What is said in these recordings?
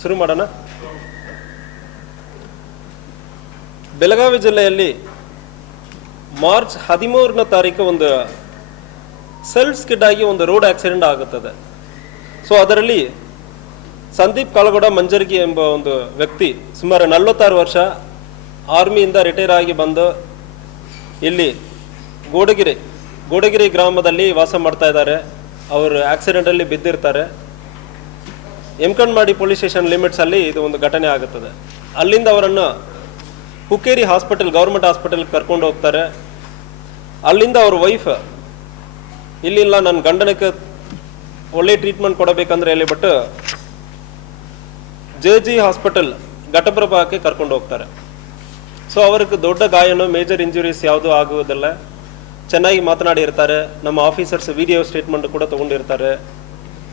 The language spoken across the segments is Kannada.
ಶುರು ಮಾಡೋಣ. ಬೆಳಗಾವಿ ಜಿಲ್ಲೆಯಲ್ಲಿ ಮಾರ್ಚ್ 13ನೇ ತಾರೀಕು ಒಂದು ಸೆಲ್ಫ್ ಸ್ಕಿಡ್ ಆಗಿ ಒಂದು ರೋಡ್ ಆಕ್ಸಿಡೆಂಟ್ ಆಗುತ್ತದೆ. ಸೊ ಅದರಲ್ಲಿ ಸಂದೀಪ್ ಕಾಲಗೌಡ ಮಂಜರ್ಗಿ ಎಂಬ ಒಂದು ವ್ಯಕ್ತಿ ಸುಮಾರು 46 ವರ್ಷ, ಆರ್ಮಿಯಿಂದ ರಿಟೈರ್ ಆಗಿ ಬಂದು ಇಲ್ಲಿ ಗೋಡಗಿರಿ ಗ್ರಾಮದಲ್ಲಿ ವಾಸ ಮಾಡ್ತಾ ಇದ್ದಾರೆ. ಅವರು ಆಕ್ಸಿಡೆಂಟಲ್ಲಿ ಬಿದ್ದಿರ್ತಾರೆ. ಎಮ್ಕಂಡ್ಮಾಡಿ ಪೊಲೀಸ್ ಸ್ಟೇಷನ್ ಲಿಮಿಟ್ಸಲ್ಲಿ ಇದು ಒಂದು ಘಟನೆ ಆಗುತ್ತದೆ. ಅಲ್ಲಿಂದ ಅವರನ್ನು ಹುಕ್ಕೇರಿ ಹಾಸ್ಪಿಟಲ್, ಗೌರ್ಮೆಂಟ್ ಹಾಸ್ಪಿಟಲ್ಗೆ ಕರ್ಕೊಂಡು ಹೋಗ್ತಾರೆ. ಅಲ್ಲಿಂದ ಅವ್ರ ವೈಫ್ ಇಲ್ಲಿಲ್ಲ, ನನ್ನ ಗಂಡನಕ್ಕೆ ಒಳ್ಳೆ ಟ್ರೀಟ್ಮೆಂಟ್ ಕೊಡಬೇಕಂದ್ರೆ ಹೇಳಿಬಿಟ್ಟು JG ಹಾಸ್ಪಿಟಲ್ ಘಟಪ್ರಭಾಕ್ಕೆ ಕರ್ಕೊಂಡು ಹೋಗ್ತಾರೆ. ಸೊ ಅವ್ರಿಗೆ ದೊಡ್ಡ ಗಾಯನೋ ಮೇಜರ್ ಇಂಜುರೀಸ್ ಯಾವುದೂ ಆಗುವುದಿಲ್ಲ. ಚೆನ್ನಾಗಿ ಮಾತನಾಡಿರ್ತಾರೆ. ನಮ್ಮ ಆಫೀಸರ್ಸ್ ವಿಡಿಯೋ ಸ್ಟೇಟ್ಮೆಂಟ್ ಕೂಡ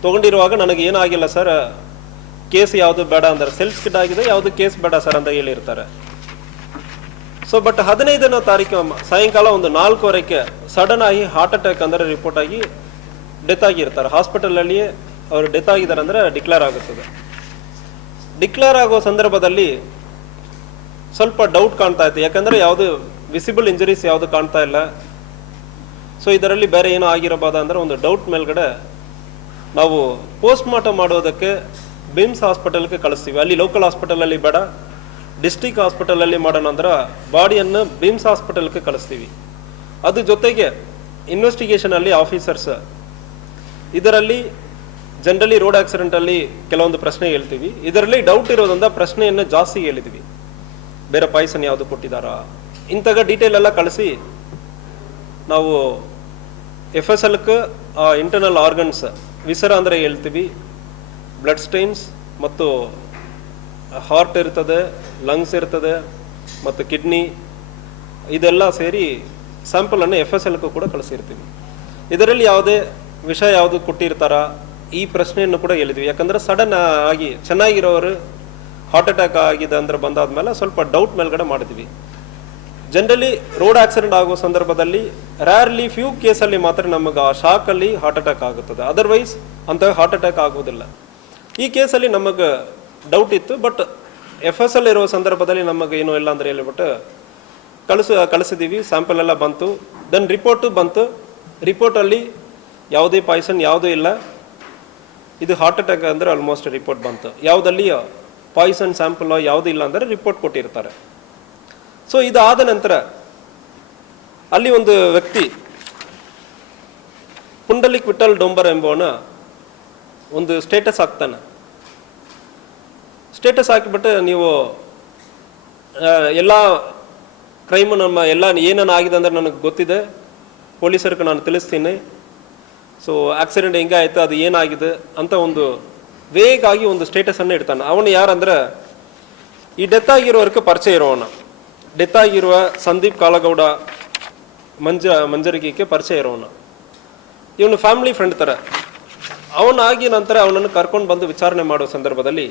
ತೊಗೊಂಡಿರುವಾಗ ನನಗೆ ಏನಾಗಿಲ್ಲ ಸರ್, ಕೇಸ್ ಯಾವುದು ಬೇಡ ಅಂದರೆ, ಸೆಲ್ಫ್ ಸ್ಕಿಡ್ ಆಗಿದೆ, ಯಾವುದು ಕೇಸ್ ಬೇಡ ಸರ್ ಅಂತ ಹೇಳಿರ್ತಾರೆ. ಸೊ ಬಟ್ 15ನೇ ತಾರೀಕು ಸಾಯಂಕಾಲ ಒಂದು 4:15 ಸಡನ್ ಆಗಿ ಹಾರ್ಟ್ ಅಟ್ಯಾಕ್ ಅಂದರೆ ರಿಪೋರ್ಟ್ ಆಗಿ ಡೆತ್ ಆಗಿರ್ತಾರೆ. ಹಾಸ್ಪಿಟಲಲ್ಲಿ ಅವರು ಡೆತ್ ಆಗಿದ್ದಾರೆ ಅಂದರೆ ಡಿಕ್ಲೇರ್ ಆಗುತ್ತದೆ. ಡಿಕ್ಲೇರ್ ಆಗೋ ಸಂದರ್ಭದಲ್ಲಿ ಸ್ವಲ್ಪ ಡೌಟ್ ಕಾಣ್ತಾ ಇತ್ತು, ಯಾಕಂದರೆ ಯಾವುದು ವಿಸಿಬಲ್ ಇಂಜುರೀಸ್ ಯಾವುದು ಕಾಣ್ತಾ ಇಲ್ಲ. ಸೊ ಇದರಲ್ಲಿ ಬೇರೆ ಏನೋ ಆಗಿರಬಹುದು ಅಂದರೆ ಒಂದು ಡೌಟ್ ಮೇಲ್ಗಡೆ ನಾವು ಪೋಸ್ಟ್ ಮಾರ್ಟಮ್ ಮಾಡೋದಕ್ಕೆ ಬಿಮ್ಸ್ ಹಾಸ್ಪಿಟಲ್ಗೆ ಕಳಿಸ್ತೀವಿ. ಅಲ್ಲಿ ಲೋಕಲ್ ಹಾಸ್ಪಿಟಲಲ್ಲಿ ಬೇಡ, ಡಿಸ್ಟ್ರಿಕ್ಟ್ ಹಾಸ್ಪಿಟಲಲ್ಲಿ ಮಾಡೋಣ ಅಂದ್ರೆ ಬಾಡಿಯನ್ನು ಬಿಮ್ಸ್ ಹಾಸ್ಪಿಟಲ್ಗೆ ಕಳಿಸ್ತೀವಿ. ಅದ್ರ ಜೊತೆಗೆ ಇನ್ವೆಸ್ಟಿಗೇಷನಲ್ಲಿ ಆಫೀಸರ್ಸ್ ಇದರಲ್ಲಿ ಜನರಲಿ ರೋಡ್ ಆಕ್ಸಿಡೆಂಟಲ್ಲಿ ಕೆಲವೊಂದು ಪ್ರಶ್ನೆ ಹೇಳ್ತೀವಿ. ಇದರಲ್ಲಿ ಡೌಟ್ ಇರೋದ್ರಿಂದ ಪ್ರಶ್ನೆಯನ್ನು ಜಾಸ್ತಿ ಹೇಳಿದ್ವಿ. ಬೇರೆ ಪಾಯ್ಸನ್ ಯಾವುದು ಕೊಟ್ಟಿದ್ದಾರಾ ಇಂಥಗ ಡೀಟೇಲ್ ಎಲ್ಲ ಕಳಿಸಿ ನಾವು FSLಕ್ಕೆ ಇಂಟರ್ನಲ್ ಆರ್ಗನ್ಸ್ ವಿಸರ ಅಂದರೆ ಹೇಳ್ತೀವಿ, ಬ್ಲಡ್ ಸ್ಟೈನ್ಸ್ ಮತ್ತು ಹಾರ್ಟ್ ಇರ್ತದೆ, ಲಂಗ್ಸ್ ಇರ್ತದೆ ಮತ್ತು ಕಿಡ್ನಿ, ಇದೆಲ್ಲ ಸೇರಿ ಸ್ಯಾಂಪಲನ್ನು FSLಕ್ಕೂ ಕೂಡ ಕಳಿಸಿರ್ತೀವಿ. ಇದರಲ್ಲಿ ಯಾವುದೇ ವಿಷಯ ಯಾವುದು ಕೊಟ್ಟಿರ್ತಾರ ಈ ಪ್ರಶ್ನೆಯನ್ನು ಕೂಡ ಹೇಳಿದ್ವಿ. ಯಾಕಂದರೆ ಸಡನ್ ಆಗಿ ಚೆನ್ನಾಗಿರೋರು ಹಾರ್ಟ್ ಅಟ್ಯಾಕ್ ಆಗಿದೆ ಅಂದ್ರೆ ಬಂದಾದ್ಮೇಲೆ ಸ್ವಲ್ಪ ಡೌಟ್ ಮೇಲ್ಗಡೆ ಮಾಡಿದ್ವಿ. ಜನರಲಿ ರೋಡ್ ಆಕ್ಸಿಡೆಂಟ್ ಆಗೋ ಸಂದರ್ಭದಲ್ಲಿ ರ್ಯಾರ್ಲಿ ಫ್ಯೂ ಕೇಸಲ್ಲಿ ಮಾತ್ರ ನಮಗೆ ಆ ಶಾಕಲ್ಲಿ ಹಾರ್ಟ್ ಅಟ್ಯಾಕ್ ಆಗುತ್ತದೆ. ಅದರ್ವೈಸ್ ಅಂತ ಹಾರ್ಟ್ ಅಟ್ಯಾಕ್ ಆಗುವುದಿಲ್ಲ. ಈ ಕೇಸಲ್ಲಿ ನಮಗೆ ಡೌಟ್ ಇತ್ತು, ಬಟ್ FSL ಇರೋ ಸಂದರ್ಭದಲ್ಲಿ ನಮಗೆ ಏನೂ ಇಲ್ಲ ಅಂದರೆ ಹೇಳಿಬಿಟ್ಟು ಕಳಿಸಿದ್ದೀವಿ. ಸ್ಯಾಂಪಲ್ ಎಲ್ಲ ಬಂತು. ದೆನ್ ರಿಪೋರ್ಟು ಬಂತು. ರಿಪೋರ್ಟಲ್ಲಿ ಯಾವುದೇ ಪಾಯ್ಸನ್ ಯಾವುದೂ ಇಲ್ಲ, ಇದು ಹಾರ್ಟ್ ಅಟ್ಯಾಕ್ ಅಂದರೆ ಆಲ್ಮೋಸ್ಟ್ ರಿಪೋರ್ಟ್ ಬಂತು. ಯಾವುದಲ್ಲಿ ಪಾಯ್ಸನ್ ಸ್ಯಾಂಪಲ್ ಯಾವುದೂ ಇಲ್ಲ ಅಂದರೆ ರಿಪೋರ್ಟ್ ಕೊಟ್ಟಿರ್ತಾರೆ. ಸೊ ಇದಾದ ನಂತರ ಅಲ್ಲಿ ಒಂದು ವ್ಯಕ್ತಿ ಪುಂಡಲಿಕ್ ವಿಠಲ್ ಡೊಂಬರ್ ಎಂಬವನ ಒಂದು ಸ್ಟೇಟಸ್ ಹಾಕ್ತಾನೆ. ಸ್ಟೇಟಸ್ ಹಾಕಿಬಿಟ್ಟು ನೀವು ಎಲ್ಲ ಕ್ರೈಮು ನಮ್ಮ ಎಲ್ಲ ಏನೇನು ಆಗಿದೆ ಅಂದರೆ ನನಗೆ ಗೊತ್ತಿದೆ, ಪೊಲೀಸರಿಗೆ ನಾನು ತಿಳಿಸ್ತೀನಿ. ಸೊ ಆಕ್ಸಿಡೆಂಟ್ ಹೆಂಗೆ ಆಯಿತು, ಅದು ಏನಾಗಿದೆ ಅಂತ ಒಂದು ವೇಗಾಗಿ ಒಂದು ಸ್ಟೇಟಸನ್ನು ಇಡ್ತಾನೆ. ಅವನು ಯಾರಂದ್ರೆ ಈ ಡೆತ್ ಆಗಿರೋರ್ಗೆ ಪರಿಚಯ ಇರೋವನು. ಡೆತ್ ಆಗಿರುವ ಸಂದೀಪ್ ಕಾಲಗೌಡ ಮಂಜರ್ಗಿಗೆ ಪರಿಚಯ ಇರೋವನು. ಇವನು ಫ್ಯಾಮಿಲಿ ಫ್ರೆಂಡ್ ಥರ. ಅವನಾಗಿ ನಂತರ ಅವನನ್ನು ಕರ್ಕೊಂಡು ಬಂದು ವಿಚಾರಣೆ ಮಾಡೋ ಸಂದರ್ಭದಲ್ಲಿ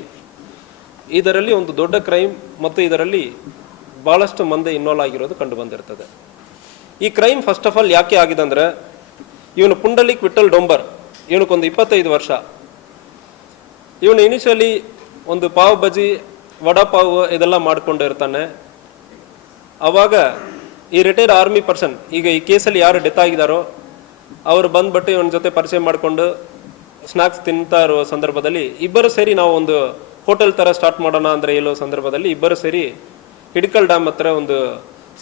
ಇದರಲ್ಲಿ ಒಂದು ದೊಡ್ಡ ಕ್ರೈಮ್ ಮತ್ತು ಇದರಲ್ಲಿ ಭಾಳಷ್ಟು ಮಂದಿ ಇನ್ವಾಲ್ವ್ ಆಗಿರೋದು ಕಂಡು ಬಂದಿರ್ತದೆ. ಈ ಕ್ರೈಮ್ ಫಸ್ಟ್ ಆಫ್ ಆಲ್ ಯಾಕೆ ಆಗಿದೆ ಅಂದರೆ, ಇವನು ಪುಂಡಲಿಕ್ ವಿಠಲ್ ಡೊಂಬರ್, ಇವನಕ್ಕೊಂದು 25 ವರ್ಷ. ಇವನು ಇನಿಷಿಯಲಿ ಒಂದು ಪಾವ್ ಬಜಿ, ವಡಾಪಾವ್ ಇದೆಲ್ಲ ಮಾಡ್ಕೊಂಡು ಇರ್ತಾನೆ. ಆವಾಗ ಈ ರಿಟೈರ್ಡ್ ಆರ್ಮಿ ಪರ್ಸನ್, ಈಗ ಈ ಕೇಸಲ್ಲಿ ಯಾರು ಡೆತ್ ಆಗಿದ್ದಾರೋ ಅವರು ಬಂದ್ಬಿಟ್ಟು ಇವನ ಜೊತೆ ಪರಿಚಯ ಮಾಡಿಕೊಂಡು ಸ್ನ್ಯಾಕ್ಸ್ ತಿಂತಾ ಇರೋ ಸಂದರ್ಭದಲ್ಲಿ ಇಬ್ಬರು ಸೇರಿ ನಾವು ಒಂದು ಹೋಟೆಲ್ ಥರ ಸ್ಟಾರ್ಟ್ ಮಾಡೋಣ ಅಂದರೆ ಹೇಳೋ ಸಂದರ್ಭದಲ್ಲಿ ಇಬ್ಬರು ಸೇರಿ ಹಿಡ್ಕಲ್ ಡ್ಯಾಮ್ ಹತ್ರ ಒಂದು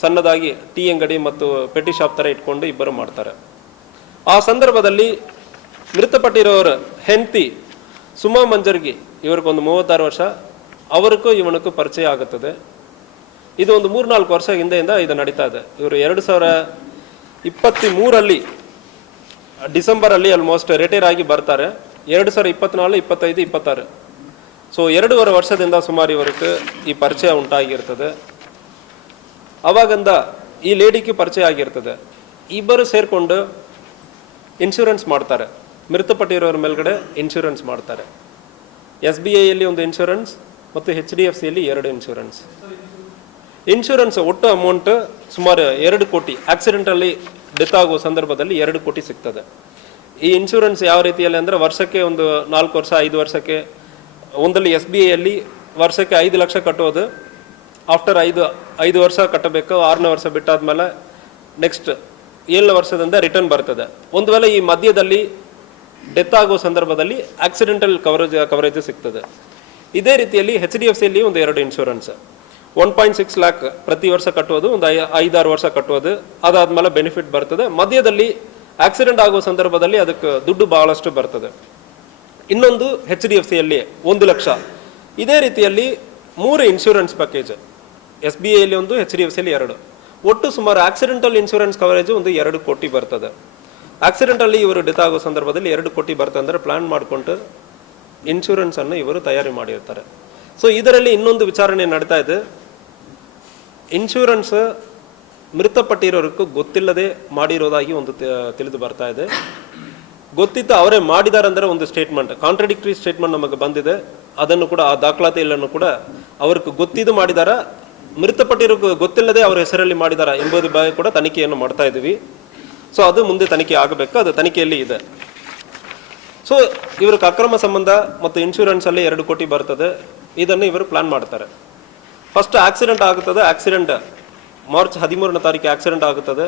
ಸಣ್ಣದಾಗಿ ಟೀ ಅಂಗಡಿ ಮತ್ತು ಪೆಟ್ಟಿ ಶಾಪ್ ಥರ ಇಟ್ಕೊಂಡು ಇಬ್ಬರು ಮಾಡ್ತಾರೆ. ಆ ಸಂದರ್ಭದಲ್ಲಿ ಮೃತಪಟ್ಟಿರೋರ ಹೆಂಡತಿ ಸುಮಾ ಮಂಜರ್ಗಿ, ಇವ್ರಿಗೊಂದು 36 ವರ್ಷ, ಅವರಿಗೂ ಇವನಕ್ಕೂ ಪರಿಚಯ ಆಗುತ್ತದೆ. ಇದು ಒಂದು 3-4 ವರ್ಷ ಹಿಂದೆಯಿಂದ ಇದು ನಡೀತಾ ಇದೆ. ಇವರು 2023 ಡಿಸೆಂಬರಲ್ಲಿ ಆಲ್ಮೋಸ್ಟ್ ರಿಟೈರ್ ಆಗಿ ಬರ್ತಾರೆ. 2024, 25, 26, ಸೊ 2.5 ವರ್ಷದಿಂದ ಸುಮಾರು ಇವರಿಗೆ ಈ ಪರಿಚಯ ಉಂಟಾಗಿರ್ತದೆ. ಅವಾಗಿಂದ ಈ ಲೇಡಿಗೆ ಪರಿಚಯ ಆಗಿರ್ತದೆ. ಇಬ್ಬರು ಸೇರಿಕೊಂಡು ಇನ್ಶೂರೆನ್ಸ್ ಮಾಡ್ತಾರೆ. ಮೃತಪಟ್ಟಿರೋರ ಮೇಲ್ಗಡೆ ಇನ್ಶೂರೆನ್ಸ್ ಮಾಡ್ತಾರೆ. SBIಯಲ್ಲಿ ಒಂದು ಇನ್ಶೂರೆನ್ಸ್ ಮತ್ತು HDFCಯಲ್ಲಿ 2 ಇನ್ಶೂರೆನ್ಸ್. ಒಟ್ಟು ಅಮೌಂಟ್ ಸುಮಾರು 2 ಕೋಟಿ. ಆಕ್ಸಿಡೆಂಟಲ್ಲಿ ಡೆತ್ ಆಗೋ ಸಂದರ್ಭದಲ್ಲಿ 2 ಕೋಟಿ ಸಿಗ್ತದೆ. ಈ ಇನ್ಶೂರೆನ್ಸ್ ಯಾವ ರೀತಿಯಲ್ಲಿ ಅಂದರೆ ವರ್ಷಕ್ಕೆ ಒಂದು 4 ವರ್ಷ 5 ವರ್ಷಕ್ಕೆ ಒಂದಲ್ಲಿ SBIಯಲ್ಲಿ ವರ್ಷಕ್ಕೆ 5 ಲಕ್ಷ ಕಟ್ಟೋದು, ಆಫ್ಟರ್ 5 ವರ್ಷ ಕಟ್ಟಬೇಕು, 6ನೇ ವರ್ಷ ಬಿಟ್ಟಾದ್ಮೇಲೆ ನೆಕ್ಸ್ಟ್ 7ನೇ ವರ್ಷದಿಂದ ರಿಟರ್ನ್ ಬರ್ತದೆ. ಒಂದು ವೇಳೆ ಈ ಮಧ್ಯದಲ್ಲಿ ಡೆತ್ ಆಗೋ ಸಂದರ್ಭದಲ್ಲಿ ಆಕ್ಸಿಡೆಂಟಲ್ ಕವರೇಜ್ ಸಿಗ್ತದೆ. ಇದೇ ರೀತಿಯಲ್ಲಿ HDFCಯಲ್ಲಿ ಒಂದು 2 ಇನ್ಶೂರೆನ್ಸ್, 1.6 ಲ್ಯಾಕ್ ಪ್ರತಿ ವರ್ಷ ಕಟ್ಟುವುದು, ಒಂದು 5-6 ವರ್ಷ ಕಟ್ಟುವುದು, ಅದಾದ್ಮೇಲೆ ಬೆನಿಫಿಟ್ ಬರ್ತದೆ. ಮಧ್ಯದಲ್ಲಿ ಆಕ್ಸಿಡೆಂಟ್ ಆಗೋ ಸಂದರ್ಭದಲ್ಲಿ ಅದಕ್ಕೆ ದುಡ್ಡು ಬಹಳಷ್ಟು ಬರ್ತದೆ. ಇನ್ನೊಂದು HDFCಯಲ್ಲಿ 1 ಲಕ್ಷ. ಇದೇ ರೀತಿಯಲ್ಲಿ 3 ಇನ್ಶೂರೆನ್ಸ್ ಪ್ಯಾಕೇಜ್, SBIಯಲ್ಲಿ 1, HDFCಯಲ್ಲಿ 2, ಒಟ್ಟು ಸುಮಾರು ಆಕ್ಸಿಡೆಂಟಲ್ ಇನ್ಶೂರೆನ್ಸ್ ಕವರೇಜ್ ಒಂದು 2 ಕೋಟಿ ಬರ್ತದೆ. ಆಕ್ಸಿಡೆಂಟಲ್ಲಿ ಇವರು ಡೆತ್ ಆಗೋ ಸಂದರ್ಭದಲ್ಲಿ 2 ಕೋಟಿ ಬರ್ತದೆ ಅಂದರೆ ಪ್ಲಾನ್ ಮಾಡಿಕೊಂಡು ಇನ್ಶೂರೆನ್ಸ್ ಅನ್ನು ಇವರು ತಯಾರಿ ಮಾಡಿರ್ತಾರೆ. ಸೊ ಇದರಲ್ಲಿ ಇನ್ನೊಂದು ವಿಚಾರಣೆ ನಡೀತಾ ಇದೆ. ಇನ್ಶೂರೆನ್ಸ್ ಮೃತಪಟ್ಟಿರೋರ್ಗೂ ಗೊತ್ತಿಲ್ಲದೆ ಮಾಡಿರೋದಾಗಿ ಒಂದು ತಿಳಿದು ಬರ್ತಾ ಇದೆ. ಗೊತ್ತಿತ್ತು ಅವರೇ ಮಾಡಿದ್ದಾರೆ ಅಂದರೆ ಒಂದು ಸ್ಟೇಟ್ಮೆಂಟ್, ಕಾಂಟ್ರಡಿಕ್ಟರಿ ಸ್ಟೇಟ್ಮೆಂಟ್ ನಮಗೆ ಬಂದಿದೆ. ಅದನ್ನು ಕೂಡ ಆ ದಾಖಲಾತಿಯನ್ನು ಕೂಡ ಅವ್ರಿಗೆ ಗೊತ್ತಿದ್ದು ಮಾಡಿದಾರ, ಮೃತಪಟ್ಟಿರೋ ಗೊತ್ತಿಲ್ಲದೆ ಅವರ ಹೆಸರಲ್ಲಿ ಮಾಡಿದಾರ ಎಂಬುದರ ಬಗ್ಗೆ ಕೂಡ ತನಿಖೆಯನ್ನು ಮಾಡ್ತಾ ಇದ್ದೀವಿ. ಸೊ ಅದು ಮುಂದೆ ತನಿಖೆ ಆಗಬೇಕು, ಅದು ತನಿಖೆಯಲ್ಲಿ ಇದೆ. ಸೊ ಇವ್ರಿಗೆ ಅಕ್ರಮ ಸಂಬಂಧ ಮತ್ತು ಇನ್ಶೂರೆನ್ಸಲ್ಲಿ 2 ಕೋಟಿ ಬರ್ತದೆ. ಇದನ್ನು ಇವರು ಪ್ಲಾನ್ ಮಾಡ್ತಾರೆ. ಫಸ್ಟ್ ಆಕ್ಸಿಡೆಂಟ್ ಆಗುತ್ತದೆ. ಆಕ್ಸಿಡೆಂಟ್ ಮಾರ್ಚ್ 13ನೇ ತಾರೀಕು ಆಕ್ಸಿಡೆಂಟ್ ಆಗುತ್ತದೆ.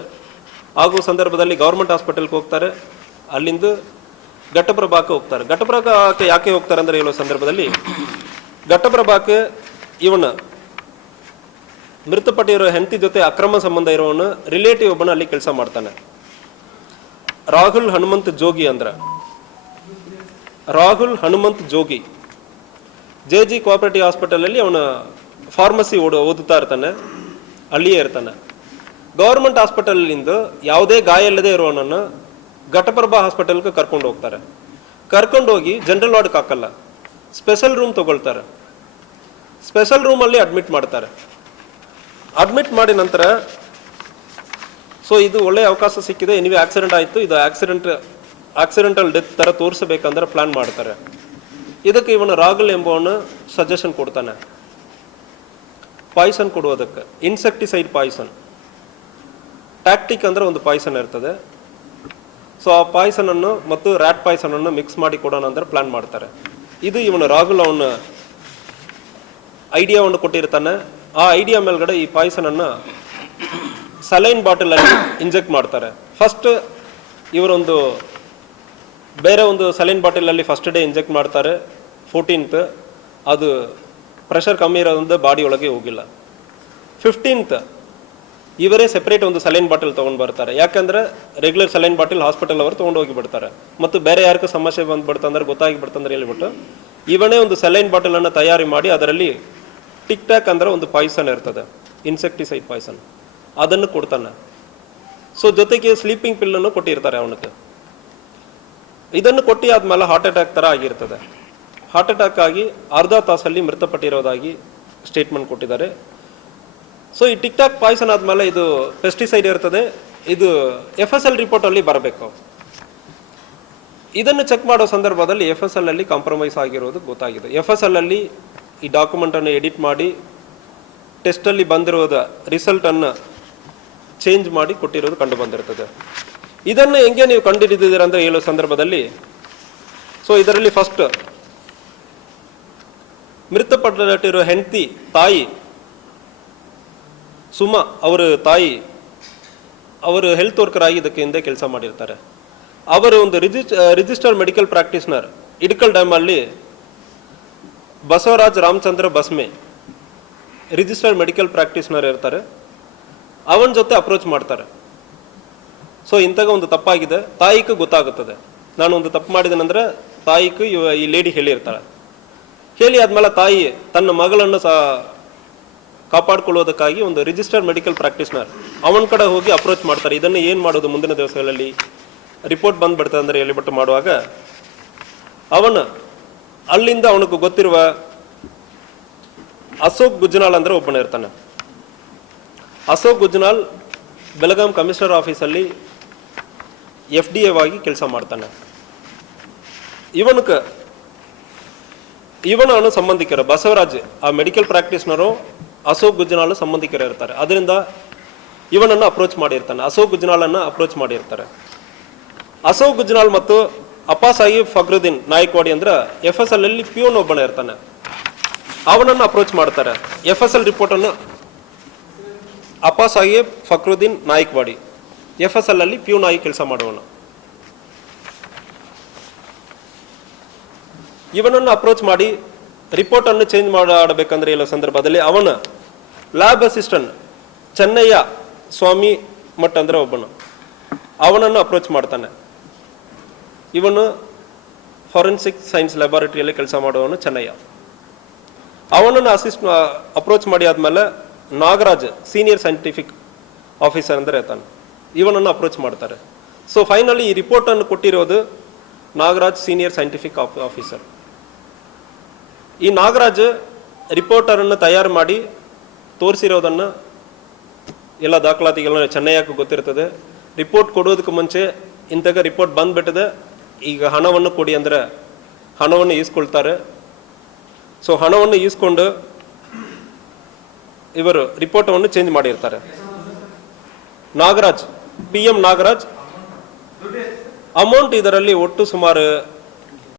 ಆಗುವ ಸಂದರ್ಭದಲ್ಲಿ ಗೌರ್ಮೆಂಟ್ ಹಾಸ್ಪಿಟಲ್ಗೆ ಹೋಗ್ತಾರೆ. ಅಲ್ಲಿಂದ ಘಟಪ್ರಭಾಕ್ಕೆ ಹೋಗ್ತಾರೆ. ಘಟಪ್ರಭಾಕ್ಕೆ ಯಾಕೆ ಹೋಗ್ತಾರೆ ಅಂದರೆ ಹೇಳೋ ಸಂದರ್ಭದಲ್ಲಿ ಘಟಪ್ರಭಾಕ್ಕೆ ಇವನು ಮೃತಪಟ್ಟಿರೋ ಹೆಂಡತಿ ಜೊತೆ ಅಕ್ರಮ ಸಂಬಂಧ ಇರೋವನು ರಿಲೇಟಿವ್ ಒಬ್ಬನ ಅಲ್ಲಿ ಕೆಲಸ ಮಾಡ್ತಾನೆ. ರಾಹುಲ್ ಹನುಮಂತ್ ಜೋಗಿ ಅಂದ್ರೆ ರಾಹುಲ್ ಹನುಮಂತ್ ಜೋಗಿ JG ಕೋಆಪರೇಟಿವ್ ಹಾಸ್ಪಿಟಲಲ್ಲಿ ಅವನು ಫಾರ್ಮಸಿ ಓದುತ್ತಾ ಇರ್ತಾನೆ, ಅಲ್ಲಿಯೇ ಇರ್ತಾನೆ. ಗೌರ್ಮೆಂಟ್ ಹಾಸ್ಪಿಟಲಿಂದ ಯಾವುದೇ ಗಾಯ ಇಲ್ಲದೆ ಇರೋನನ್ನು ಘಟಪ್ರಭಾ ಹಾಸ್ಪಿಟಲ್ಗೆ ಕರ್ಕೊಂಡು ಹೋಗ್ತಾರೆ. ಕರ್ಕೊಂಡೋಗಿ ಜನರಲ್ ವಾರ್ಡ್ಗೆ ಹಾಕಲ್ಲ, ಸ್ಪೆಷಲ್ ರೂಮ್ ತಗೊಳ್ತಾರೆ. ಸ್ಪೆಷಲ್ ರೂಮಲ್ಲಿ ಅಡ್ಮಿಟ್ ಮಾಡ್ತಾರೆ. ಅಡ್ಮಿಟ್ ಮಾಡಿ ನಂತರ ಸೊ ಇದು ಒಳ್ಳೆಯ ಅವಕಾಶ ಸಿಕ್ಕಿದೆ, ಎನಿವೆ ಆಕ್ಸಿಡೆಂಟ್ ಆಯಿತು, ಇದು ಆಕ್ಸಿಡೆಂಟಲ್ ಡೆತ್ ಥರ ತೋರಿಸಬೇಕಂದ್ರೆ ಪ್ಲಾನ್ ಮಾಡ್ತಾರೆ. ಇದಕ್ಕೆ ಇವನು ರಾಹುಲ್ ಎಂಬವನು ಸಜೆಷನ್ ಕೊಡ್ತಾನೆ, ಪಾಯ್ಸನ್ ಕೊಡುವುದಕ್ಕೆ. ಇನ್ಸೆಕ್ಟಿಸೈಡ್ ಪಾಯ್ಸನ್, ಟ್ಯಾಕ್ಟಿಕ್ ಅಂದರೆ ಒಂದು ಪಾಯ್ಸನ್ ಇರ್ತದೆ. ಸೊ ಆ ಪಾಯ್ಸನನ್ನು ಮತ್ತು ರ್ಯಾಟ್ ಪಾಯ್ಸನನ್ನು ಮಿಕ್ಸ್ ಮಾಡಿ ಕೊಡೋಣ ಅಂದ್ರೆ ಪ್ಲಾನ್ ಮಾಡ್ತಾರೆ. ಇದು ಇವನು ರಾಹುಲ್ ಅವನು ಐಡಿಯಾವನ್ನು ಕೊಟ್ಟಿರ್ತಾನೆ. ಆ ಐಡಿಯಾ ಮೇಲ್ಗಡೆ ಈ ಪಾಯ್ಸನನ್ನು ಸಲೈನ್ ಬಾಟಲಲ್ಲಿ ಇಂಜೆಕ್ಟ್ ಮಾಡ್ತಾರೆ. ಫಸ್ಟ್ ಇವರೊಂದು ಬೇರೆ ಒಂದು ಸಲೈನ್ ಬಾಟಲಲ್ಲಿ ಫಸ್ಟ್ ಡೇ ಇಂಜೆಕ್ಟ್ ಮಾಡ್ತಾರೆ, 14th. ಅದು ಪ್ರೆಷರ್ ಕಮ್ಮಿ ಇರೋದ್ರಿಂದ ಬಾಡಿ ಒಳಗೆ ಹೋಗಿಲ್ಲ. 15th ಇವರೇ ಸೆಪ್ರೇಟ್ ಒಂದು ಸಲೈನ್ ಬಾಟಲ್ ತೊಗೊಂಡು ಬರ್ತಾರೆ. ಯಾಕಂದರೆ ರೆಗ್ಯುಲರ್ ಸಲೈನ್ ಬಾಟಲ್ ಹಾಸ್ಪಿಟಲ್ ಅವರು ತೊಗೊಂಡು ಹೋಗಿ ಬಿಡ್ತಾರೆ. ಮತ್ತು ಬೇರೆ ಯಾರಿಗೂ ಸಮಸ್ಯೆ ಬಂದ್ಬಿಡ್ತಂದ್ರೆ ಗೊತ್ತಾಗಿಬಿಡ್ತಂದ್ರೆ ಹೇಳ್ಬಿಟ್ಟು ಇವನೇ ಒಂದು ಸಲೈನ್ ಬಾಟಲನ್ನು ತಯಾರಿ ಮಾಡಿ ಅದರಲ್ಲಿ ಟಿಕ್ ಟ್ಯಾಕ್ ಅಂದರೆ ಒಂದು ಪಾಯ್ಸನ್ ಇರ್ತದೆ, ಇನ್ಸೆಕ್ಟಿಸೈಡ್ ಪಾಯ್ಸನ್, ಅದನ್ನು ಕೊಡ್ತಾನೆ. ಸೊ ಜೊತೆಗೆ ಸ್ಲೀಪಿಂಗ್ ಪಿಲ್ಲನ್ನು ಕೊಟ್ಟಿರ್ತಾರೆ ಅವನಿಗೆ. ಇದನ್ನು ಕೊಟ್ಟು ಆದ್ಮೇಲೆ ಹಾರ್ಟ್ ಅಟ್ಯಾಕ್ ಥರ ಆಗಿರ್ತದೆ. ಹಾರ್ಟ್ ಅಟ್ಯಾಕ್ ಆಗಿ ಅರ್ಧ ತಾಸಲ್ಲಿ ಮೃತಪಟ್ಟಿರೋದಾಗಿ ಸ್ಟೇಟ್ಮೆಂಟ್ ಕೊಟ್ಟಿದ್ದಾರೆ. ಸೊ ಈ ಟಿಕ್ ಟಾಕ್ ಪಾಯ್ಸನ್ ಆದಮೇಲೆ ಇದು ಪೆಸ್ಟಿಸೈಡ್ ಇರ್ತದೆ, ಇದು FSL ರಿಪೋರ್ಟಲ್ಲಿ ಬರಬೇಕು. ಇದನ್ನು ಚೆಕ್ ಮಾಡೋ ಸಂದರ್ಭದಲ್ಲಿ FSL ಅಲ್ಲಿ ಕಾಂಪ್ರಮೈಸ್ ಆಗಿರೋದು ಗೊತ್ತಾಗಿದೆ. FSL ಅಲ್ಲಿ ಈ ಡಾಕ್ಯುಮೆಂಟನ್ನು ಎಡಿಟ್ ಮಾಡಿ ಟೆಸ್ಟಲ್ಲಿ ಬಂದಿರೋದ ರಿಸಲ್ಟನ್ನು ಚೇಂಜ್ ಮಾಡಿ ಕೊಟ್ಟಿರೋದು ಕಂಡು ಬಂದಿರ್ತದೆ. ಇದನ್ನು ಹೆಂಗೆ ನೀವು ಕಂಡುಹಿಡಿದಿದ್ದೀರ ಅಂದರೆ ಹೇಳೋ ಸಂದರ್ಭದಲ್ಲಿ ಸೊ ಇದರಲ್ಲಿ ಫಸ್ಟ್ ಮೃತಪಟ್ಟಿರೋ ಹೆಂಡತಿ ತಾಯಿ ಸುಮಾ ಅವರ ತಾಯಿ ಅವರು ಹೆಲ್ತ್ ವರ್ಕರ್ ಆಗಿ ಇದಕ್ಕೆ ಹಿಂದೆ ಕೆಲಸ ಮಾಡಿರ್ತಾರೆ. ಅವರು ಒಂದು ರಿಜಿಸ್ಟರ್ಡ್ ಮೆಡಿಕಲ್ ಪ್ರಾಕ್ಟೀಸ್ನರ್ ಇಡ್ಕಲ್ ಡ್ಯಾಮಲ್ಲಿ ಬಸವರಾಜ್ ರಾಮಚಂದ್ರ ಬಸ್ಮೆ ರಿಜಿಸ್ಟರ್ಡ್ ಮೆಡಿಕಲ್ ಪ್ರಾಕ್ಟೀಸ್ನರ್ ಇರ್ತಾರೆ. ಅವನ ಜೊತೆ ಅಪ್ರೋಚ್ ಮಾಡ್ತಾರೆ. ಸೊ ಇಂಥಾಗ ಒಂದು ತಪ್ಪಾಗಿದೆ, ತಾಯಿಗೂ ಗೊತ್ತಾಗುತ್ತದೆ, ನಾನು ಒಂದು ತಪ್ಪು ಮಾಡಿದ್ದೇನೆಂದ್ರೆ ತಾಯಿಗೂ ಈ ಲೇಡಿ ಹೇಳಿರ್ತಾಳೆ. ಹೇಳಿ ಆದ್ಮೇಲೆ ತಾಯಿ ತನ್ನ ಮಗಳನ್ನು ಕಾಪಾಡ್ಕೊಳ್ಳೋದಕ್ಕಾಗಿ ಒಂದು ರಿಜಿಸ್ಟರ್ಡ್ ಮೆಡಿಕಲ್ ಪ್ರಾಕ್ಟೀಸ್ನರ್ ಅವನ ಕಡೆ ಹೋಗಿ ಅಪ್ರೋಚ್ ಮಾಡ್ತಾರೆ. ಇದನ್ನು ಏನು ಮಾಡೋದು ಮುಂದಿನ ದಿವಸಗಳಲ್ಲಿ ರಿಪೋರ್ಟ್ ಬಂದ್ಬಿಡ್ತದೆ ಅಂದರೆ ಹೇಳಿಬಿಟ್ಟು ಮಾಡುವಾಗ ಅವನು ಅಲ್ಲಿಂದ ಅವನಿಗೆ ಗೊತ್ತಿರುವ ಅಶೋಕ್ ಗುಜ್ನಾಳ್ ಅಂದರೆ ಒಬ್ಬನ ಇರ್ತಾನೆ. ಅಶೋಕ್ ಗುಜ್ನಾಳ್ ಬೆಳಗಾಂ ಕಮಿಷನರ್ ಆಫೀಸಲ್ಲಿ FDA ಆಗಿ ಕೆಲಸ ಮಾಡ್ತಾನೆ. ಇವನು ಸಂಬಂಧಿಕರು ಬಸವರಾಜ್ ಆ ಮೆಡಿಕಲ್ ಪ್ರಾಕ್ಟೀಸ್ನರು ಅಶೋಕ್ ಗುಜ್ನಾಳ್ ಸಂಬಂಧಿಕರು ಇರ್ತಾರೆ. ಅದರಿಂದ ಇವನನ್ನು ಅಪ್ರೋಚ್ ಮಾಡಿರ್ತಾನೆ, ಅಶೋಕ್ ಗುಜ್ನಾಳನ್ನು ಅಪ್ರೋಚ್ ಮಾಡಿರ್ತಾರೆ. ಅಶೋಕ್ ಗುಜ್ನಾಳ್ ಮತ್ತು ಅಪ್ಪಾ ಸಾಹೇಬ್ ಫಕ್ರುದ್ದೀನ್ ನಾಯಕ್ವಾಡಿ ಅಂದ್ರೆ FSL ಅಲ್ಲಿ ಪ್ಯೂನ್ ಒಬ್ಬನ ಇರ್ತಾನೆ, ಅವನನ್ನು ಅಪ್ರೋಚ್ ಮಾಡ್ತಾರೆ. FSL ರಿಪೋರ್ಟನ್ನು ಅಪ್ಪಾ ಸಾಹೇಬ್ ಫಕ್ರುದ್ದೀನ್ ನಾಯಕ್ವಾಡಿ FSL ಅಲ್ಲಿ ಪ್ಯೂನ್ ಆಗಿ ಕೆಲಸ ಮಾಡುವನು. ಇವನನ್ನು ಅಪ್ರೋಚ್ ಮಾಡಿ ರಿಪೋರ್ಟನ್ನು ಚೇಂಜ್ ಮಾಡಬೇಕಂದ್ರೆ ಇಲ್ಲ ಸಂದರ್ಭದಲ್ಲಿ ಅವನ ಲ್ಯಾಬ್ ಅಸಿಸ್ಟೆಂಟ್ ಚೆನ್ನಯ್ಯ ಸ್ವಾಮಿ ಮಠ್ ಅಂದ್ರೆ ಒಬ್ಬನು, ಅವನನ್ನು ಅಪ್ರೋಚ್ ಮಾಡ್ತಾನೆ. ಇವನು ಫಾರೆನ್ಸಿಕ್ ಸೈನ್ಸ್ ಲ್ಯಾಬಾರೇಟರಿಯಲ್ಲಿ ಕೆಲಸ ಮಾಡುವವನು ಚೆನ್ನಯ್ಯ. ಅವನನ್ನು ಅಪ್ರೋಚ್ ಮಾಡಿ ಆದಮೇಲೆ ನಾಗರಾಜ್ ಸೀನಿಯರ್ ಸೈಂಟಿಫಿಕ್ ಆಫೀಸರ್ ಅಂದರೆ ಇರ್ತಾನೆ, ಇವನನ್ನು ಅಪ್ರೋಚ್ ಮಾಡ್ತಾರೆ. ಸೊ ಫೈನಲಿ ಈ ರಿಪೋರ್ಟನ್ನು ಕೊಟ್ಟಿರೋದು ನಾಗರಾಜ್ ಸೀನಿಯರ್ ಸೈಂಟಿಫಿಕ್ ಆಫೀಸರ್. ಈ ನಾಗರಾಜ್ ರಿಪೋರ್ಟರನ್ನು ತಯಾರು ಮಾಡಿ ತೋರಿಸಿರೋದನ್ನು ಎಲ್ಲ ದಾಖಲಾತಿಗಳನ್ನ ಚೆನ್ನಯ್ಯಕ್ಕೆ ಗೊತ್ತಿರ್ತದೆ. ರಿಪೋರ್ಟ್ ಕೊಡೋದಕ್ಕೆ ಮುಂಚೆ ಇಂತಾಗ ರಿಪೋರ್ಟ್ ಬಂದ್ಬಿಟ್ಟಿದೆ, ಈಗ ಹಣವನ್ನು ಕೊಡಿ ಅಂದರೆ ಹಣವನ್ನು ಈಸ್ಕೊಳ್ತಾರೆ. ಸೊ ಹಣವನ್ನು ಈಸ್ಕೊಂಡು ಇವರು ರಿಪೋರ್ಟನ್ನು ಚೇಂಜ್ ಮಾಡಿರ್ತಾರೆ. ನಾಗರಾಜ್ PM ನಾಗರಾಜ್ ಅಮೌಂಟ್ ಇದರಲ್ಲಿ ಒಟ್ಟು ಸುಮಾರು